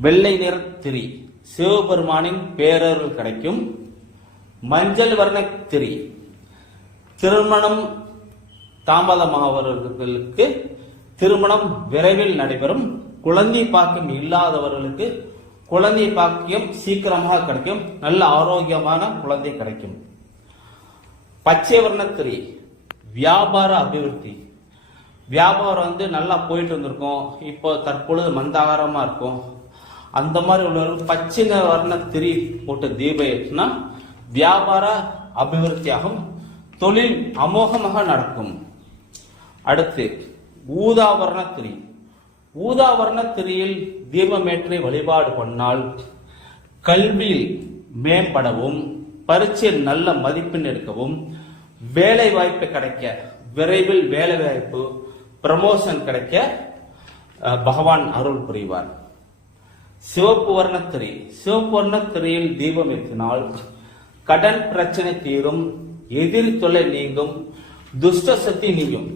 வெள்ளை நிற திரி. சிவபெருமானின் பேரருள் கிடைக்கும். மஞ்சள் வர்ண திரி. திருமணம் தாமதமாவர்களுக்கு திருமணம் விரைவில் நடைபெறும். குழந்தை பாக்கியம் இல்லாதவர்களுக்கு குழந்தை பாக்கியம் சீக்கிரமாக கிடைக்கும். நல்ல ஆரோக்கியமான குழந்தை கிடைக்கும். பச்சை வர்ணத்திரி வியாபார அபிவிருத்தி. வியாபாரம் வந்து நல்லா போயிட்டு இருந்திருக்கும் இப்போ தற்பொழுது மந்தாகாரமாக இருக்கும். அந்த மாதிரி உள்ளவர்கள் பச்சை வர்ண திரி போட்டு தீபம் ஏற்றினா வியாபார அபிவிருத்தியாகும் தொழில் அமோகமாக நடக்கும். அடுத்து ஊதாவரண திரி. ஊதாவரண திரியில் தீபமேற்றை வழிபாடு பண்ணால் கல்வியில் மேம்படவும் பரீட்சையில் நல்ல மதிப்பெண் எடுக்கவும் வேலை வாய்ப்பு கிடைக்க விரைவில் வேலை வாய்ப்பு ப்ரமோஷன் கிடைக்க பகவான் அருள் புரிவார். சிவப்பு வர்ணத்திரை. சிவப்பு வர்ணத்திரையில் தீபம் ஏற்றினால் கடன் பிரச்சனை தீரும் எதிரி தொல்லை நீங்கும் துஷ்ட சக்தி நீங்கும்.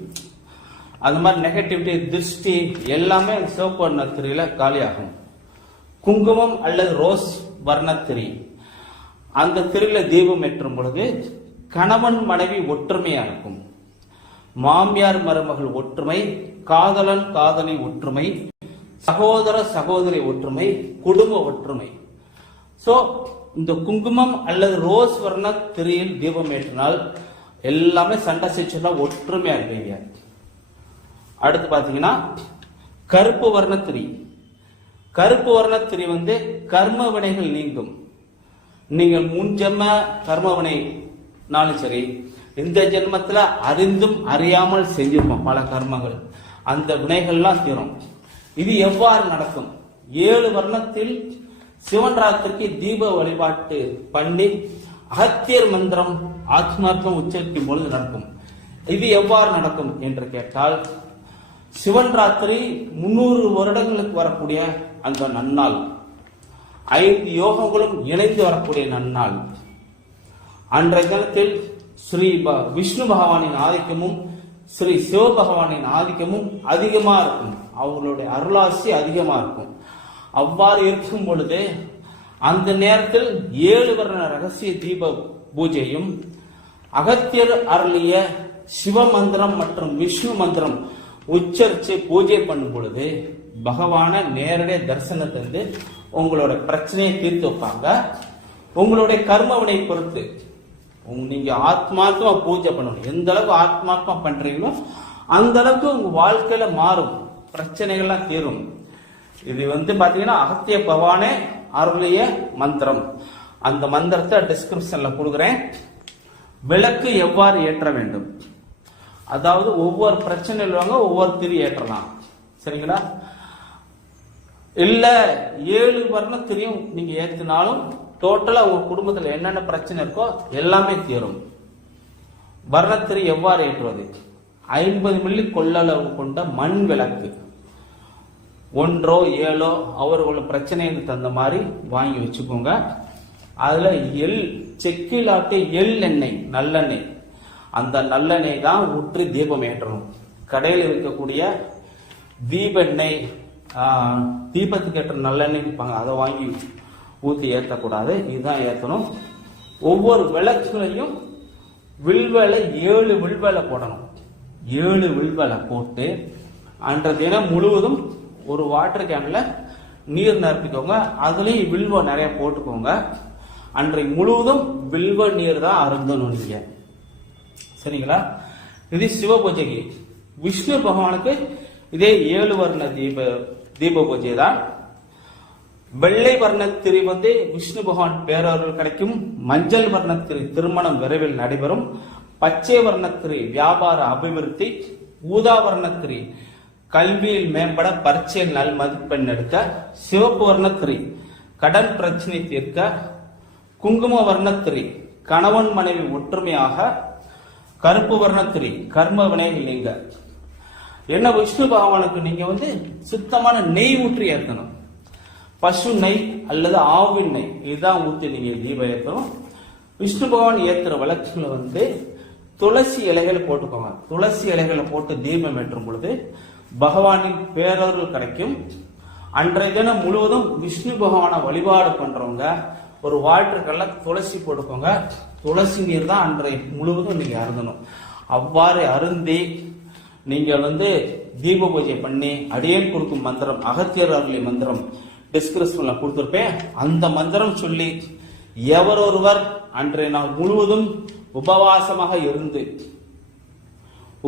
அது மாதிரி நெகட்டிவிட்டி திருஷ்டி எல்லாமே அந்த சிவப்பு வர்ணத்திரையில காலியாகும். குங்குமம் அல்லது ரோஸ் வர்ணத்திரி. அந்த திரையில தீபம் ஏற்றும் பொழுது கணவன் மனைவி ஒற்றுமையா இருக்கும். மாமியார் மருமகள் ஒற்றுமை காதலன் காதலி ஒற்றுமை சகோதர சகோதரி ஒற்றுமை குடும்ப ஒற்றுமை. சோ இந்த குங்குமம் அல்லது ரோஸ் வர்ண திரியில் தீபம் ஏற்றினால் எல்லாமே சண்டை சிச்செல்லாம் ஒற்றுமையா இருப்பீங்க அடுத்து பாத்தீங்கன்னா கருப்பு வர்ணத்திரி கருப்பு வர்ணத்திரி வந்து கர்ம வினைகள் நீங்கும். நீங்கள் முன் ஜென்ம கர்ம வினைனாலும் சரி இந்த ஜென்மத்துல அறிந்தும் அறியாமல் செஞ்சிருப்போம் பல கர்மங்கள். அந்த வினைகள்லாம் தீரும். இது எவ்வாறு நடக்கும்? ஏழு வர்ணத்தில் சிவன் ராத்திரிக்கு தீப வழிபாட்டு பண்ணி அகத்தியர் மந்திரம் ஆத்மார்த்தம் உச்சரிக்கும் பொழுது நடக்கும். இது எவ்வாறு நடக்கும் என்று கேட்டால் சிவன் ராத்திரி முன்னூறு வருடங்களுக்கு வரக்கூடிய அந்த நன்னாள் ஐந்து யோகங்களும் இணைந்து வரக்கூடிய நன்னாள். அன்றைய தினத்தில் ஸ்ரீ விஷ்ணு பகவானின் ஆதிக்கமும் ஸ்ரீ சிவபகவானின் ஆதிக்கமும் அதிகமாக இருக்கும். அவர்களுடைய அருளாசி அதிகமாக இருக்கும். அவ்வாறு இருக்கும் பொழுது அந்த நேரத்தில் ஏழு வர்ண ரகசிய தீப பூஜையும் அகத்தியர் அருளிய சிவ மந்திரம் மற்றும் விஷ்ணு மந்திரம் உச்சரித்து பூஜை பண்ணும் பொழுது பகவான நேரடிய தரிசனத்தை வந்து உங்களோட பிரச்சனையை தீர்த்து வைப்பாங்க. உங்களுடைய கர்மவினை பொறுத்து உங்க- நீங்க ஆத்மாத்மா பூஜை பண்ணணும். எந்த அளவுக்கு ஆத்மாத்மா பண்றீங்களோ அந்த அளவுக்கு உங்க வாழ்க்கையில மாறும். பிரச்சனைகள்லாம் தீரும். இது வந்து பாத்தீங்கன்னா அகத்திய பவானே அருளிய மந்திரம். அந்த மந்திரத்தை டிஸ்கிரிப்ஷன்ல கொடுக்குறேன். விளக்கு எவ்வாறு ஏற்ற வேண்டும்? அதாவது ஒவ்வொரு பிரச்சனை வாங்க ஒவ்வொரு திரி ஏற்றலாம். சரிங்களா? இல்ல ஏழு வர்ணத்திரியும் நீங்க ஏத்தினாலும் டோட்டலா உங்க குடும்பத்துல என்னென்ன பிரச்சனை இருக்கோ எல்லாமே தீரும். வர்ணத்திரி எவ்வாறு ஏற்றுவது? ஐம்பது மில்லி கொள்ளளவு கொண்ட மண் விளக்கு. ஒன்றோ ஏழோ அவர்களோட பிரச்சனைக்கு தகுந்த மாதிரி வாங்கி வச்சுக்கோங்க. அதில் எள் செக்கில் ஆட்டிய எள் எண்ணெய் நல்லெண்ணெய். அந்த நல்லெண்ணெய் தான் ஊற்றி தீபம் ஏற்றணும். கடையில் இருக்கக்கூடிய தீப எண்ணெய் தீபத்துக்கு ஏற்ற நல்லெண்ணெய் விற்பாங்க. அதை வாங்கி ஊற்றி ஏற்றக்கூடாது இதுதான் ஏற்றணும் ஒவ்வொரு விளக்குலையும் வில்வலை ஏழு வில்வலை போடணும். ஏழு வில்வலை போட்டு அன்றைய தினம் முழுவதும் ஒரு வாட்டர் கேனில் நீர் நிரப்பிக்கோங்க. அதுலேயும் வில்வ நிறைய போட்டுக்கோங்க. அன்றை முழுவதும் வில்வ நீர் தான் அருந்தணும் நீங்கள் சரிங்களா? இது சிவ பூஜைக்கு. விஷ்ணு பகவானுக்கு இதே ஏழு வர்ண தீப தீப பூஜை தான் வெள்ளை வர்ணத்திரி வந்து விஷ்ணு பகவான் பேரருள் கிடைக்கும். மஞ்சள் வர்ணத்திரி திருமணம் விரைவில் நடைபெறும். பச்சை வர்ணத்திரி வியாபார அபிவிருத்தி. ஊதா வர்ணத்திரி கல்வியில் மேம்பட பரீட்சையில் நல் மதிப்பெண் எடுக்க. சிவப்பு வர்ணத்திரி கடன் பிரச்சனை தீர்க்க. குங்கும வர்ணத்திரி கணவன் மனைவி ஒற்றுமையாக. கருப்பு வர்ணத்திரி கர்ம வினைகள் நீங்க. என்ன விஷ்ணு பகவானுக்கு நீங்க வந்து சுத்தமான நெய் ஊற்றி ஏற்கணும் பசு நெய் அல்லது ஆவின் நெய் இதுதான் ஊற்றி நீங்கள் தீபம் ஏற்றணும் விஷ்ணு பகவான் ஏற்றுற விளக்குல வந்து துளசி இலைகளை போட்டுக்கோங்க. துளசி இலைகளை போட்டு தீபம் ஏற்றும் பொழுது பகவானின் பேரருள் கிடைக்கும். அன்றைய தினம் முழுவதும் விஷ்ணு பகவானை வழிபாடு பண்றவங்க ஒரு வாட்டருக்கல்ல துளசி போட்டுக்கோங்க. துளசி நீர் தான் அன்றைய முழுவதும் நீங்க அருந்தணும். அவ்வாறு அருந்தி நீங்கள் வந்து தீப பூஜை பண்ணி அடியேன் கொடுக்கும் மந்திரம் அகத்தியர் அருளி மந்திரம் டிஸ்கிரிப்ஷன்ல கொடுத்துருப்பேன். அந்த மந்திரம் சொல்லி எவரொருவர் அன்றைய நாள் முழுவதும் உபவாசமாக இருந்து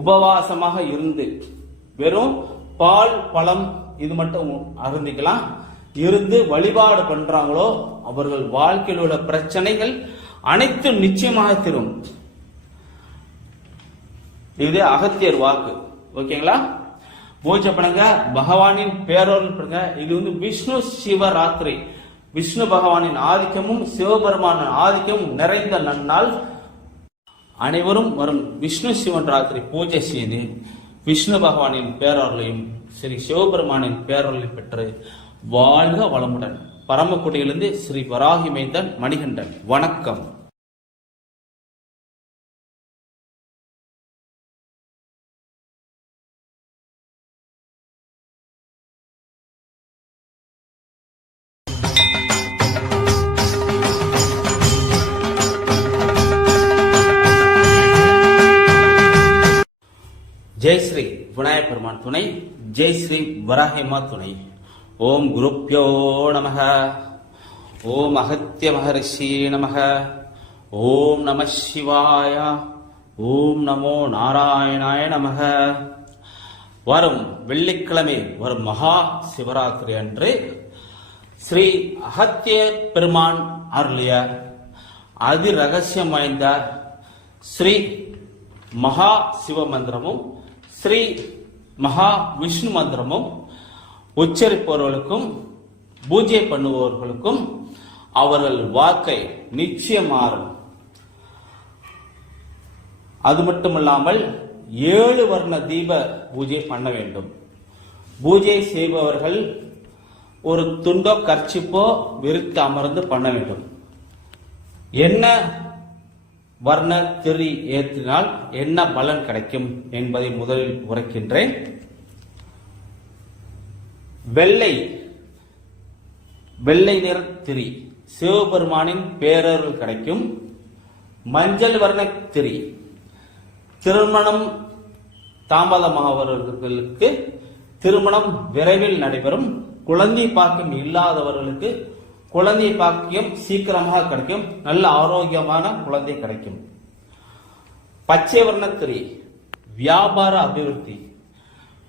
உபவாசமாக இருந்து வெறும் பால் பழம் இது மட்டும் அருந்திக்கலாம். இருந்து வழிபாடு பண்றாங்களோ அவர்கள் வாழ்க்கையில் உள்ள பிரச்சனைகள் அனைத்தும் நிச்சயமாக திரும். இது அகத்தியர் வாக்கு. ஓகேங்களா? பூஜை பண்ணுங்க பகவானின் பேரொருள் பண்ணுங்க இது வந்து விஷ்ணு சிவராத்திரி. விஷ்ணு பகவானின் ஆதிக்கமும் சிவபெருமானின் ஆதிக்கமும் நிறைந்த நன்னால் அனைவரும் வரும் விஷ்ணு சிவன் ராத்திரி பூஜை செய்து விஷ்ணு பகவானின் பேரருளையும் ஸ்ரீ சிவபெருமானின் பேரருளையும் பெற்று வாழ்க வளமுடன். பரமக்குடியிலிருந்து ஸ்ரீ வராகிமைந்தன் மணிகண்டன். வணக்கம். ஜெய் ஸ்ரீ வராகிமா துணை. ஓம் குருப்பியோ நமக ஓம் அகத்திய மகரிஷி நமக ஓம் நம சிவாய. ஓம் நமோ நாராயணாய நமக வரும் வெள்ளிக்கிழமை வரும் மகா சிவராத்திரி அன்று ஸ்ரீ அகத்திய பெருமான் அருளிய அதி ரகசியம் வாய்ந்த ஸ்ரீ மகா சிவ மந்திரமும் ஸ்ரீ மகா விஷ்ணு மந்திரமும் உச்சரிப்பவர்களுக்கும் பூஜை பண்ணுபவர்களுக்கும் அவர்கள் வாக்கை நிச்சயம் மாறும் அது மட்டுமல்லாமல் ஏழு வர்ண தீப பூஜை பண்ண வேண்டும். பூஜை செய்பவர்கள் ஒரு துண்டோ கர்ச்சிப்போ விரித்து அமர்ந்து பண்ண வேண்டும். என்ன வர்ண திரி ஏற்றினால் என்ன பலன் கிடைக்கும் என்பதை முதலில் உரைக்கின்றேன். வெள்ளை வெள்ளை நிற திரி சிவபெருமானின் பேரருள் கிடைக்கும். மஞ்சள் வர்ண திரி திருமணம் தாமதமாகவர்களுக்கு திருமணம் விரைவில் நடைபெறும். குழந்தை பாக்கம் இல்லாதவர்களுக்கு குழந்தை பாக்கியம் சீக்கிரமாக கிடைக்கும். நல்ல ஆரோக்கியமான குழந்தை கிடைக்கும். பச்சை வர்ணத்திரி வியாபார அபிவிருத்தி.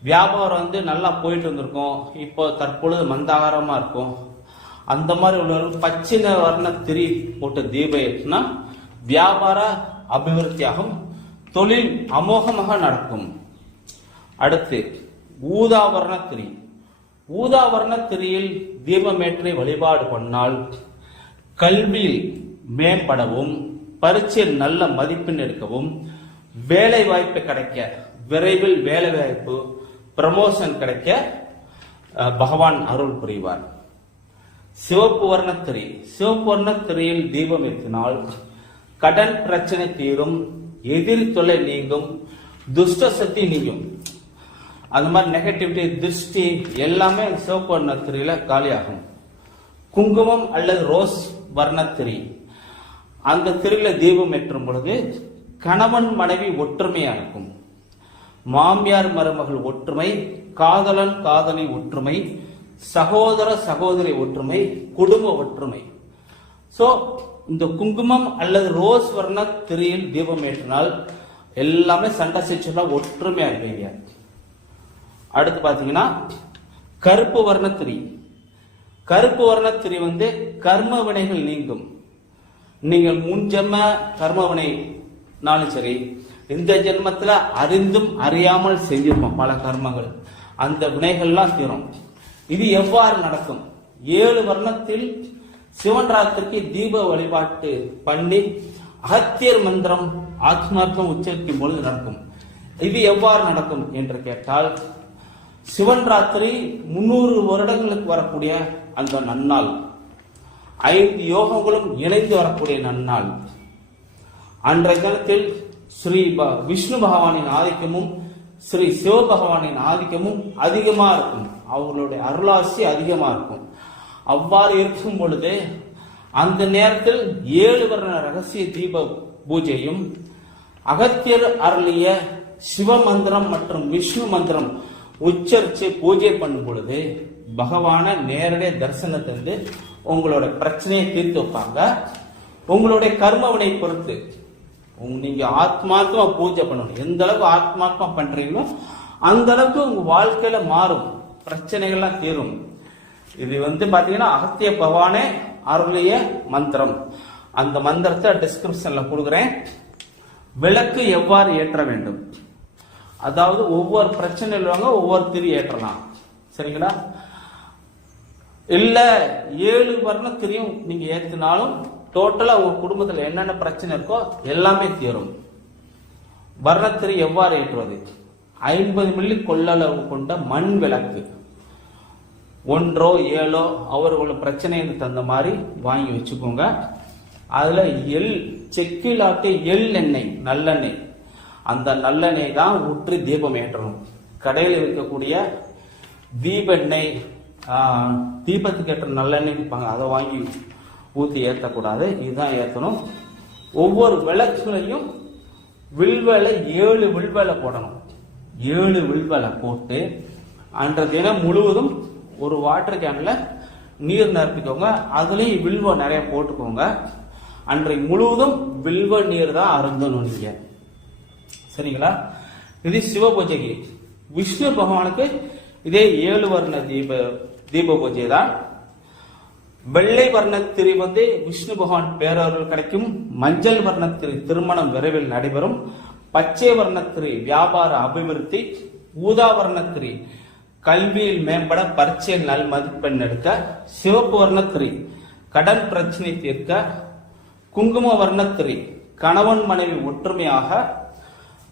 வியாபாரம் வந்து நல்லா போயிட்டு இருந்திருக்கும் இப்போ தற்பொழுது மந்தாகாரமாக இருக்கும். அந்த மாதிரி உள்ளவர்கள் பச்சை வர்ண திரி போட்டு தீபம் ஏற்றினா வியாபார அபிவிருத்தியாகும். தொழில் அமோகமாக நடக்கும். அடுத்து ஊதாவரண திரி ஊதாவரண திரியில் தீபமேற்றி வழிபாடு பண்ணால் கல்வியில் மேம்படவும் பரீட்சையில் நல்ல மதிப்பெண் எடுக்கவும் வேலை வாய்ப்பு கிடைக்க விரைவில் வேலை வாய்ப்பு ப்ரமோஷன் கிடைக்க பகவான் அருள் புரிவார். சிவப்பு வர்ணத்திரி. சிவப்பு வர்ணத்திரியில் தீபம் ஏற்றினால் கடன் பிரச்சனை தீரும் எதிரி தொல்லை நீங்கும் துஷ்ட சக்தி நீங்கும். அந்த மாதிரி நெகட்டிவிட்டி திருஷ்டி எல்லாமே அந்த சிவப்பு வர்ணத்திரியில காலியாகும். குங்குமம் அல்லது ரோஸ் வர்ணத்திரி. அந்த திரியில தீபம் ஏற்றும் பொழுது கணவன் மனைவி ஒற்றுமையா இருக்கும். மாமியார் மருமகள் ஒற்றுமை காதலன் காதலி ஒற்றுமை சகோதர சகோதரி ஒற்றுமை குடும்ப ஒற்றுமை. சோ இந்த குங்குமம் அல்லது ரோஸ் வர்ண திரியில் தீபம் ஏற்றினால் எல்லாமே சண்டை சிச்சுலா ஒற்றுமையா இருப்பீங்க. அடுத்து பார்த்தீங்கன்னா கருப்பு வர்ணத்திரி. கருப்பு வர்ணத்திரி வந்து கர்ம வினைகள் நீங்கும். நீங்கள் முன் ஜென்ம கர்ம வினைனாலும் சரி இந்த ஜென்மத்தில் அறிந்தும் அறியாமல் செஞ்சிருப்போம் பல கர்மங்கள். அந்த வினைகள்லாம் தீரும். இது எவ்வாறு நடக்கும்? ஏழு வர்ணத்தில் சிவன் ராத்திரிக்கு தீப வழிபாட்டு பண்ணி அகத்தியர் மந்திரம் ஆத்மார்த்தம் உச்சரிக்கும் பொழுது நடக்கும். இது எவ்வாறு நடக்கும் என்று கேட்டால் சிவன் ராத்திரி முன்னூறு வருடங்களுக்கு வரக்கூடிய அந்த நன்னாள். ஐந்து யோகங்களும் இணைந்து வரக்கூடிய நன்னாள். அன்றைய தினத்தில் ஸ்ரீ ப- விஷ்ணு பகவானின் ஆதிக்கமும் ஸ்ரீ சிவபகவானின் ஆதிக்கமும் அதிகமாக இருக்கும். அவர்களுடைய அருளாசி அதிகமாக இருக்கும். அவ்வாறு இருக்கும் பொழுது அந்த நேரத்தில் ஏழு வர்ண ரகசிய தீப பூஜையும் அகத்தியர் அருளிய சிவ மந்திரம் மற்றும் விஷ்ணு மந்திரம் உச்சரிச்சு பூஜை பண்ணும் பொழுது பகவான நேரடி தரிசனத்தை வந்து உங்களோட பிரச்சனையை தீர்த்து வைப்பாங்க. உங்களுடைய கர்மவினை பொறுத்து. நீங்க ஆத்மாத்மா பூஜை பண்ணணும். எந்த அளவுக்கு ஆத்மாத்மா பண்றீங்களோ அந்த அளவுக்கு உங்க வாழ்க்கையில மாறும். பிரச்சனைகள்லாம் தீரும். இது வந்து பாத்தீங்கன்னா அகத்திய பகவானே அருளிய மந்திரம். அந்த மந்திரத்தை டிஸ்கிரிப்ஷன்ல கொடுக்குறேன். விளக்கு எவ்வாறு ஏற்ற வேண்டும்? அதாவது ஒவ்வொரு பிரச்சனை வாங்க ஒவ்வொரு திரி ஏற்றலாம் சரிங்களா? இல்லை ஏழு வர்ணத்திரியும் நீங்கள் ஏற்றினாலும் டோட்டலாக ஒரு குடும்பத்தில் என்னென்ன பிரச்சனை இருக்கோ எல்லாமே தீரும். வர்ணத்திரி எவ்வாறு ஏற்றுவது? ஐம்பது மில்லி கொள்ளளவு கொண்ட மண் விளக்கு. ஒன்றோ ஏழோ அவர்களோட பிரச்சனைக்கு தகுந்த மாதிரி வாங்கி வச்சுக்கோங்க. அதில் எள் செக்கில் எள் எண்ணெய் நல்லெண்ணெய். அந்த நல்லெண்ணெய் தான் ஊற்றி தீபம் ஏற்றணும். கடையில் இருக்கக்கூடிய தீபெண்ணெய் தீபத்துக்கு ஏற்ற நல்லெண்ணெய் விற்பாங்க. அதை வாங்கி ஊற்றி ஏற்றக்கூடாது. இதுதான் ஏற்றணும். ஒவ்வொரு விளக்குலையும் வில்வலை ஏழு வில்வலை போடணும். ஏழு வில்வலை போட்டு அன்ற தினம் முழுவதும் ஒரு வாட்டர் கேனில் நீர் நிரப்பிக்கோங்க. அதுலேயும் வில்வ நிறைய போட்டுக்கோங்க. அன்றை முழுவதும் வில்வ நீர் தான் அருந்தணும் நீங்கள் சரிங்களா? இது சிவ பூஜைக்கு விஷ்ணு பகவானுக்கு இதே ஏழு வர்ண தீப தீப பூஜை தான். வெள்ளை வர்ணத்திரி வந்து விஷ்ணு பகவான் பேரவர்கள் கிடைக்கும். மஞ்சள் வர்ணத்திரி திருமணம் விரைவில் நடைபெறும். பச்சை வர்ணத்திரி வியாபார அபிவிருத்தி. ஊதா வர்ணத்திரி கல்வியில் மேம்பட பரீட்சையில் நல் மதிப்பெண் எடுக்க. சிவப்பு வர்ணத்திரி கடன் பிரச்சனை தீர்க்க. குங்கும வர்ணத்திரி கணவன் மனைவி ஒற்றுமையாக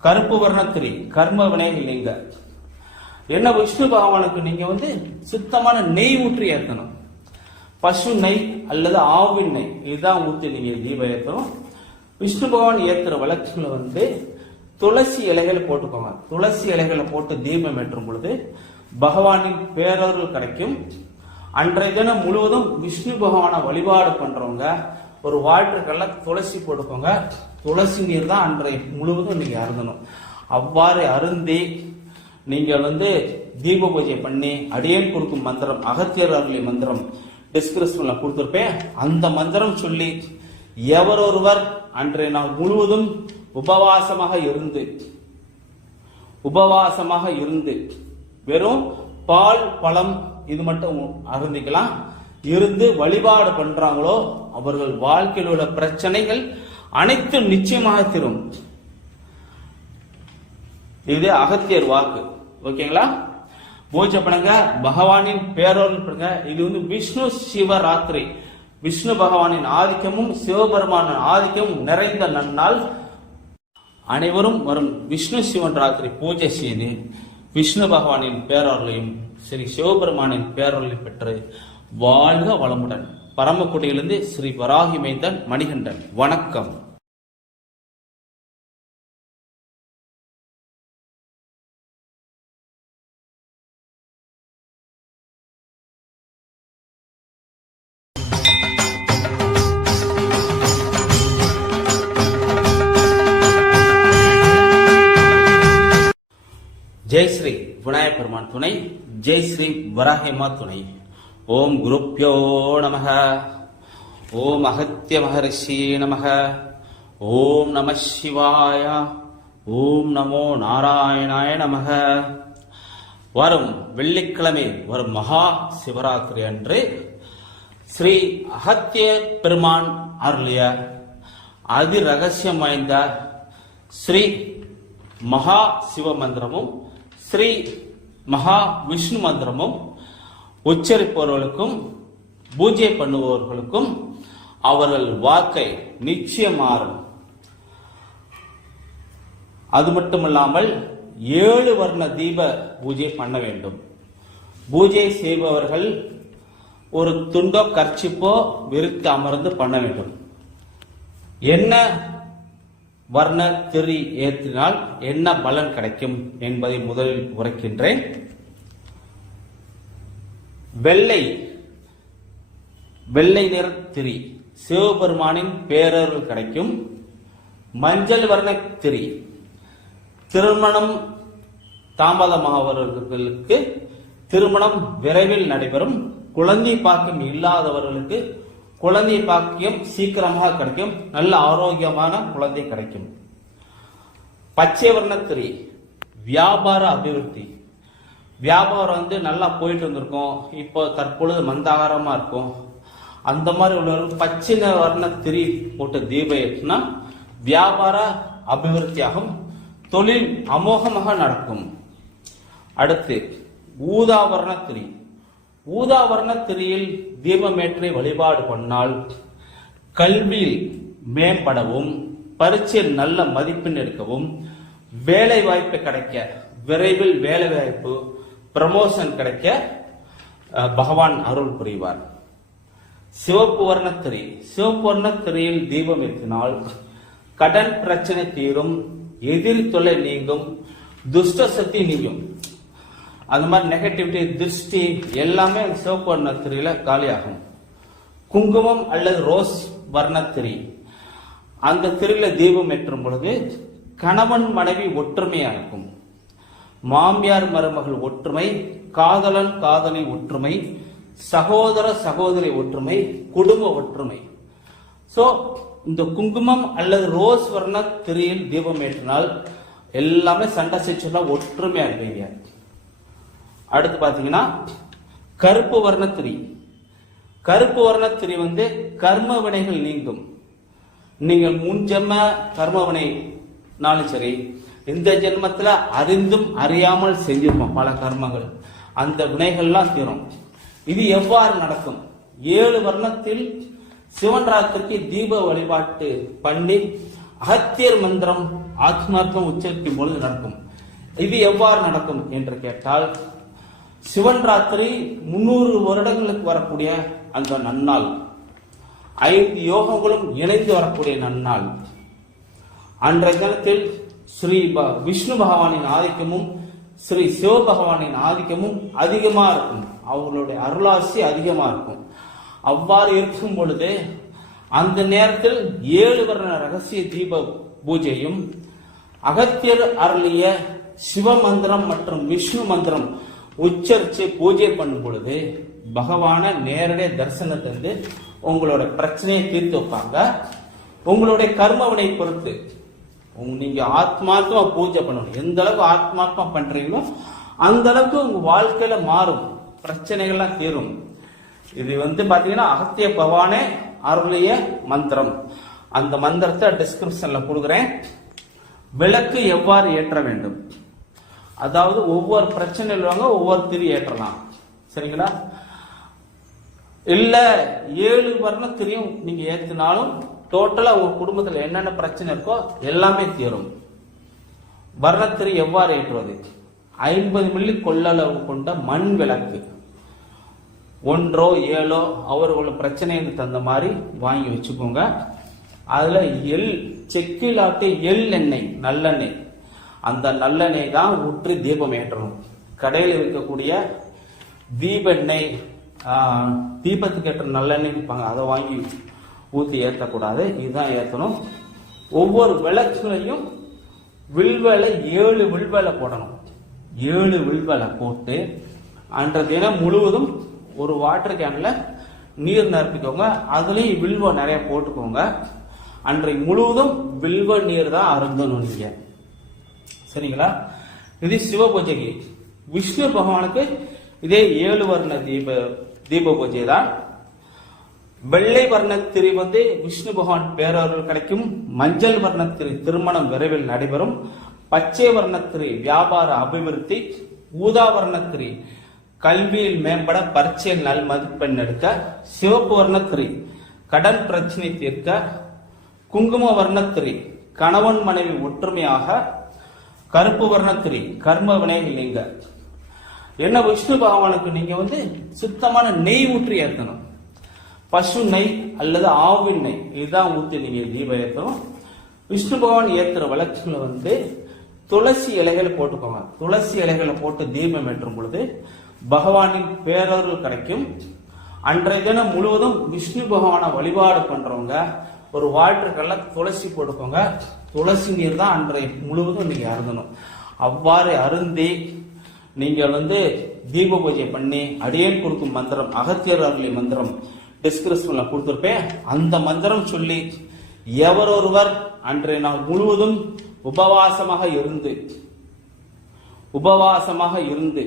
கருப்பு வர்ணத்திரி கர்ம வினைகள் நீங்க என்ன விஷ்ணு பகவானுக்கு நீங்க வந்து சுத்தமான நெய் ஊற்றி ஏற்றணும் பசு நெய் அல்லது ஆவின் நெய் இதுதான் ஊற்றி நீங்க தீபம் ஏற்றணும் விஷ்ணு பகவான் ஏற்றுற வளர்ச்சியில் வந்து துளசி இலைகள் போட்டுக்கோங்க. துளசி இலைகளை போட்டு தீபம் ஏற்றும் பொழுது பகவானின் பேரருள் கிடைக்கும். அன்றைய தினம் முழுவதும் விஷ்ணு பகவானை வழிபாடு பண்றவங்க ஒரு வாட்டருக்கல்ல துளசி போட்டுக்கோங்க. துளசி நீர் தான் அன்றைய முழுவதும் நீங்கள் அருந்தணும். அவ்வாறு அருந்தி நீங்கள் வந்து தீப பூஜை பண்ணி அடியேன் கொடுக்கும் மந்திரம் அகத்தியர் அருளி மந்திரம் டிஸ்கிரிப்ஷன்ல கொடுத்துருப்பேன். அந்த மந்திரம் சொல்லி எவரொருவர் அன்றைய நாள் முழுவதும் உபவாசமாக இருந்து உபவாசமாக இருந்து வெறும் பால் பழம் இது மட்டும் அருந்திக்கலாம். இருந்து வழிபாடு பண்றாங்களோ அவர்கள் வாழ்க்கையில் உள்ள பிரச்சனைகள் அனைத்தும் நிச்சயமாக தீரும். இது அகத்தியர் வாக்கு. ஓகேங்களா? பூஜை பண்ணுங்க. பகவானின் பேரொருள் பண்ணுங்க. இது வந்து விஷ்ணு சிவராத்திரி. விஷ்ணு பகவானின் ஆதிக்கமும் சிவபெருமானின் ஆதிக்கமும் நிறைந்த நன்னால் அனைவரும் வரும் விஷ்ணு சிவன் ராத்திரி பூஜை செய்து விஷ்ணு பகவானின் பேரொருளையும் ஸ்ரீ சிவபெருமானின் பேரொருளை பெற்று வாழ்க வளமுடன். பரமக்குடியிலிருந்து ஸ்ரீ வராகி மணிகண்டன். வணக்கம். ஜெய் ஸ்ரீ விநாயகப் பெருமான் துணை ஜெய் ஸ்ரீ வராஹிமா துணை. ஓம் குருப்பியோ நமக ஓம் அகத்திய மகரிஷி நமக ஓம் நம சிவாய. ஓம் நமோ நாராயணாய நமக வரும் வெள்ளிக்கிழமை வரும் மகா சிவராத்திரி அன்று ஸ்ரீ அகத்திய பெருமான் அருளிய அதி ரகசியம் வாய்ந்த ஸ்ரீ மகா சிவ மந்திரமும் ஸ்ரீ மகா விஷ்ணு மந்திரமும் உச்சரிப்பவர்களுக்கும் பூஜை பண்ணுபவர்களுக்கும் அவர்கள் வாக்கை நிச்சயம் மாறும் அது மட்டுமல்லாமல் ஏழு வர்ண தீப பூஜை பண்ண வேண்டும். பூஜை செய்பவர்கள் ஒரு துண்டோ கர்ச்சிப்போ விரித்து அமர்ந்து பண்ண வேண்டும். என்ன வர்ண திரி ஏற்றினால் என்ன பலன் கிடைக்கும் என்பதை முதலில் உரைக்கின்றேன். வெள்ளை. வெள்ளை நிற திரி. சிவபெருமானின் பேரருள் கிடைக்கும். மஞ்சள் வர்ண திரி. திருமணம் தாமதமாவர்களுக்கு திருமணம் விரைவில் நடைபெறும். குழந்தை பாக்கியம் இல்லாதவர்களுக்கு குழந்தை பாக்கியம் சீக்கிரமாக கிடைக்கும். நல்ல ஆரோக்கியமான குழந்தை கிடைக்கும். பச்சை வர்ணத்திரி வியாபார அபிவிருத்தி. வியாபாரம் வந்து நல்லா போயிட்டு வந்திருக்கும். இப்போ தற்பொழுது மந்தாகாரமாக இருக்கும். அந்த மாதிரி உள்ளவர்கள் பச்சை வர்ண திரி போட்ட தீபம் ஏற்றினா வியாபார அபிவிருத்தியாகும். தொழில் அமோகமாக நடக்கும். அடுத்து ஊதாவரண திரி. ஊதாவரண திரியில் தீபமேற்றை வழிபாடு பண்ணால் கல்வியில் மேம்படவும் பரீட்சையில் நல்ல மதிப்பெண் எடுக்கவும் வேலை வாய்ப்பு கிடைக்க விரைவில் வேலை வாய்ப்பு ப்ரமோஷன் கிடைக்க பகவான் அருள் புரிவார். சிவப்பு வர்ணத்திரி. சிவப்பு வர்ணத்திரியில் தீபம் ஏற்றினால் கடன் பிரச்சனை தீரும் எதிரி தொலை நீங்கும் துஷ்ட சக்தி நீங்கும். அந்த மாதிரி நெகட்டிவிட்டி திருஷ்டி எல்லாமே அந்த சிவப்பு வர்ணத்திரியில காலியாகும். குங்குமம் அல்லது ரோஸ் வர்ணத்திரி. அந்த திரியில தீபம் ஏற்றும் பொழுது கணவன் மனைவி ஒற்றுமையா இருக்கும். மாமியார் மருமகள் ஒற்றுமை காதலன் காதலி ஒற்றுமை சகோதர சகோதரி ஒற்றுமை குடும்ப ஒற்றுமை. சோ இந்த குங்குமம் அல்லது ரோஸ் வர்ண திரியில் தீபம் ஏற்றினால் எல்லாமே சண்டை சிச்சுலாம் ஒற்றுமையா இருப்பீங்க அடுத்து பாத்தீங்கன்னா கருப்பு வர்ணத்திரி கருப்பு வர்ணத்திரி வந்து கர்ம வினைகள் நீங்கும். நீங்கள் முன் ஜென்ம கர்ம வினைனாலும் சரி இந்த ஜென்மத்தில் அறிந்தும் அறியாமல் செஞ்சிருப்போம் பல கர்மங்கள். அந்த வினைகள்லாம் தீரும். இது எவ்வாறு நடக்கும்? ஏழு வர்ணத்தில் சிவன் ராத்திரிக்கு தீப வழிபாட்டு பண்ணி அகத்தியர் மந்திரம் ஆத்மார்த்தம் உச்சரிக்கும் பொழுது நடக்கும். இது எவ்வாறு நடக்கும் என்று கேட்டால் சிவன் ராத்திரி முன்னூறு வருடங்களுக்கு வரக்கூடிய அந்த நன்னாள் ஐந்து யோகங்களும் இணைந்து வரக்கூடிய நன்னாள். அன்றைய தினத்தில் ஸ்ரீ ப- விஷ்ணு பகவானின் ஆதிக்கமும் ஸ்ரீ சிவபகவானின் ஆதிக்கமும் அதிகமாக இருக்கும். அவர்களுடைய அருளாசி அதிகமாக இருக்கும். அவ்வாறு இருக்கும் பொழுது அந்த நேரத்தில் ஏழு வர்ண ரகசிய தீப பூஜையும் அகத்தியர் அருளிய சிவ மந்திரம் மற்றும் விஷ்ணு மந்திரம் உச்சரித்து பூஜை பண்ணும் பொழுது பகவான நேரடிய தரிசனத்தை வந்து உங்களோட பிரச்சனையை தீர்த்து வைப்பாங்க. உங்களுடைய கர்மவினை பொறுத்து உங்க- நீங்க ஆத்மாத்மா பூஜை பண்ணணும். எந்த அளவுக்கு ஆத்மாத்மா பண்றீங்களோ அந்த அளவுக்கு உங்க வாழ்க்கையில மாறும். பிரச்சனைகள்லாம் தீரும். இது வந்து பாத்தீங்கன்னா அகத்திய பவானே அருளிய மந்திரம். அந்த மந்திரத்தை டிஸ்கிரிப்ஷன்ல கொடுக்குறேன். விளக்கு எவ்வாறு ஏற்ற வேண்டும்? அதாவது ஒவ்வொரு பிரச்சனையில் வாங்க ஒவ்வொரு திரி ஏற்றலாம். சரிங்களா? இல்ல ஏழு வர்ணத்திரியும் நீங்க ஏத்தினாலும் டோட்டலா உங்க குடும்பத்துல என்னென்ன பிரச்சனை இருக்கோ எல்லாமே தீரும். வர்ணத்திரி எவ்வாறு ஏற்றுவது? ஐம்பது மில்லி கொள்ளளவு கொண்ட மண் விளக்கு. ஒன்றோ ஏழோ அவர்களோட பிரச்சனைக்கு தகுந்த மாதிரி வாங்கி வச்சுக்கோங்க. அதில் எள் செக்கில் ஆட்டி எள் எண்ணெய் நல்லெண்ணெய். அந்த நல்லெண்ணெய் தான் ஊற்றி தீபம் ஏற்றணும். கடையில் இருக்கக்கூடிய தீபெண்ணெய் தீபத்துக்கு ஏற்ற நல்லெண்ணெய் விற்பாங்க. அதை வாங்கி ஊற்றி ஏற்றக்கூடாது இதுதான் ஏற்றணும் ஒவ்வொரு விளக்குலையும் வில்வலை ஏழு வில்வலை போடணும். ஏழு வில்வலை போட்டு அன்ற தினம் முழுவதும் ஒரு வாட்டர் கேனில் நீர் நிரப்பிக்கோங்க. அதுலேயும் வில்வம் நிறைய போட்டுக்கோங்க. அன்றை முழுவதும் வில்வ நீர் தான் அருந்தணும் நீங்கள் சரிங்களா? இது சிவ பூஜைக்கு. விஷ்ணு பகவானுக்கு இதே ஏழு வர்ண தீப தீப பூஜை தான் வெள்ளை வர்ணத்திரி வந்து விஷ்ணு பகவான் பேரருள் கிடைக்கும். மஞ்சள் வர்ணத்திரி திருமணம் விரைவில் நடைபெறும். பச்சை வர்ணத்திரி வியாபார அபிவிருத்தி. ஊதா வர்ணத்திரி கல்வியில் மேம்பட பரீட்சையில் நல் மதிப்பெண் எடுக்க. சிவப்பு வர்ணத்திரி கடன் பிரச்சனை தீர்க்க. குங்கும வர்ணத்திரி கணவன் மனைவி ஒற்றுமையாக. கருப்பு வர்ணத்திரி கர்ம வினைகள் நீங்க. என்ன விஷ்ணு பகவானுக்கு நீங்க வந்து சுத்தமான நெய் ஊற்றி ஏற்றணும் பசு நெய் அல்லது ஆவின் நெய் இதுதான் ஊற்றி நீங்கள் தீபம் ஏற்றணும் விஷ்ணு பகவான் ஏற்றுற வளர்ச்சியில் வந்து துளசி இலைகளை போட்டுக்கோங்க. துளசி இலைகளை போட்டு தீபம் ஏற்றும் பொழுது பகவானின் பேரருள் கிடைக்கும். அன்றைய தினம் முழுவதும் விஷ்ணு பகவானை வழிபாடு பண்றவங்க ஒரு வாட்டர்கல்ல துளசி போட்டுக்கோங்க. துளசி நீர் தான் அன்றைய முழுவதும் நீங்க அருந்தணும். அவ்வாறு அருந்தி நீங்கள் வந்து தீப பூஜை பண்ணி அடியேன் கொடுக்கும் மந்திரம் அகத்தியர் அருளி மந்திரம் டிஸ்கிரிப்ஷன்ல கொடுத்துருப்பேன். அந்த மந்திரம் சொல்லி எவரொருவர் அன்றைய நாள் முழுவதும் உபவாசமாக இருந்து உபவாசமாக இருந்து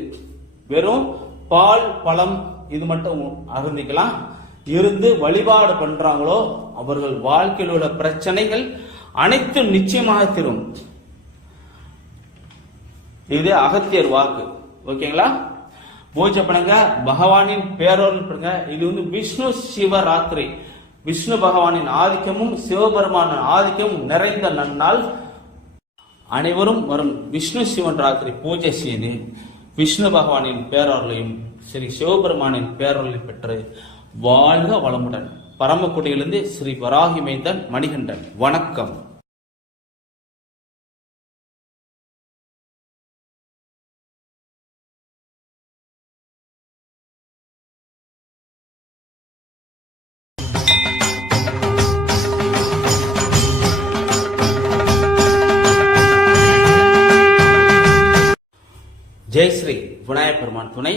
வெறும் பால் பழம் இது மட்டும் அருந்திக்கலாம். இருந்து வழிபாடு பண்றாங்களோ அவர்கள் வாழ்க்கையில் உள்ள பிரச்சனைகள் அனைத்தும் நிச்சயமாக தீரும். இது அகத்தியர் வாக்கு. ஓகேங்களா? பூஜை பண்ணுங்க பகவானின் பேரொருள் பண்ணுங்க இது வந்து விஷ்ணு சிவராத்திரி. விஷ்ணு பகவானின் ஆதிக்கமும் சிவபெருமானின் ஆதிக்கமும் நிறைந்த நன்னால் அனைவரும் வரும் விஷ்ணு சிவன் ராத்திரி பூஜை செய்து விஷ்ணு பகவானின் பேரருளையும் ஸ்ரீ சிவபெருமானின் பேரருளை பெற்று வாழ்க வளமுடன். பரமக்குடியிலிருந்து ஸ்ரீ வராகிமைந்தன் மணிகண்டன். வணக்கம். ஜெய் ஸ்ரீ விநாயக பெருமான் துணை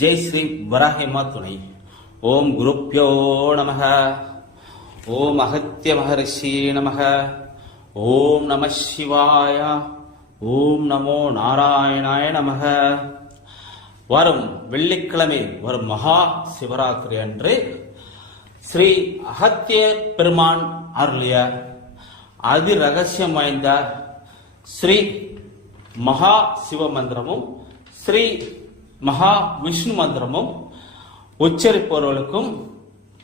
ஜெய் ஸ்ரீ வராஹிமா துணை. ஓம் குருப்யோ நமக. ஓம் அகத்திய மகரிஷி நமக. ஓம் நம சிவாய. ஓம் நமோ நாராயணாய நமக. வரும் வெள்ளிக்கிழமை வரும் மகா சிவராத்திரி அன்று ஸ்ரீ அகத்திய பெருமான் அருளிய அதி ரகசியம் வாய்ந்த ஸ்ரீ மகா சிவ மந்திரமும் ஸ்ரீ மகா விஷ்ணு மந்திரமும் உச்சரிப்பவர்களுக்கும்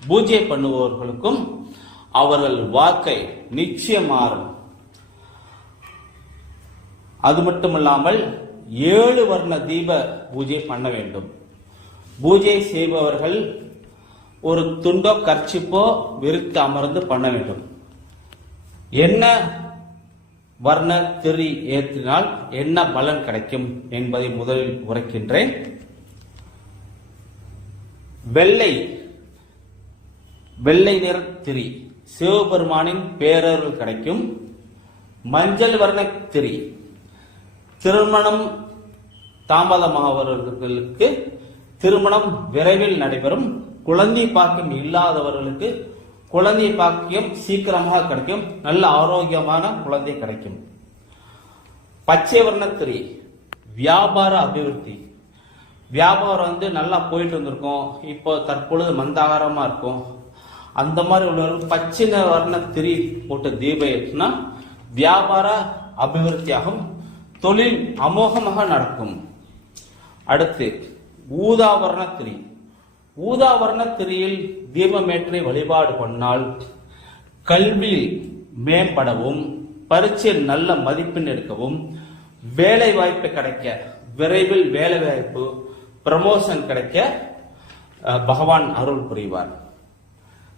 பூஜை பண்ணுபவர்களுக்கும் அவர்கள் வாக்கை நிச்சயம் மாறும் அது மட்டுமல்லாமல் ஏழு வர்ண தீப பூஜை பண்ண வேண்டும். பூஜை செய்பவர்கள் ஒரு துண்டோ கர்ச்சிப்போ விரித்து அமர்ந்து பண்ண வேண்டும். என்ன வர்ண திரி ஏற்றினால் என்ன பலன் கிடைக்கும் என்பதை முதலில் உரைக்கின்றேன். வெள்ளை வெள்ளை நிற திரி. சிவபெருமானின் பேரருள் கிடைக்கும். மஞ்சள் வர்ண திரி. திருமணம் தாமதமாகவர்களுக்கு திருமணம் விரைவில் நடைபெறும். குழந்தை பாக்கியம் இல்லாதவர்களுக்கு குழந்தை பாக்கியம் சீக்கிரமாக கிடைக்கும். நல்ல ஆரோக்கியமான குழந்தை கிடைக்கும். பச்சை வர்ணத்திரி வியாபார அபிவிருத்தி. வியாபாரம் வந்து நல்லா போயிட்டு வந்திருக்கும் இப்போ தற்பொழுது மந்தாகாரமாக இருக்கும். அந்த மாதிரி உள்ளவர்கள் பச்சை வர்ண திரி போட்டு தீபம் ஏற்றினா வியாபார அபிவிருத்தியாகும். தொழில் அமோகமாக நடக்கும். அடுத்து ஊதாவரண திரி ஊதாவரண திரியில் தீபமேற்றி வழிபாடு பண்ணால் கல்வியில் மேம்படவும் பரீட்சையில் நல்ல மதிப்பெண் எடுக்கவும் வேலை வாய்ப்பு கிடைக்க விரைவில் வேலை வாய்ப்பு ப்ரமோஷன் கிடைக்க பகவான் அருள் புரிவார்.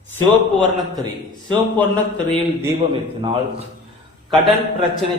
சிவப்பு வர்ணத்திரி சிவப்பு வர்ணத்திரியில் தீபம் ஏற்றினால் கடன் பிரச்சனை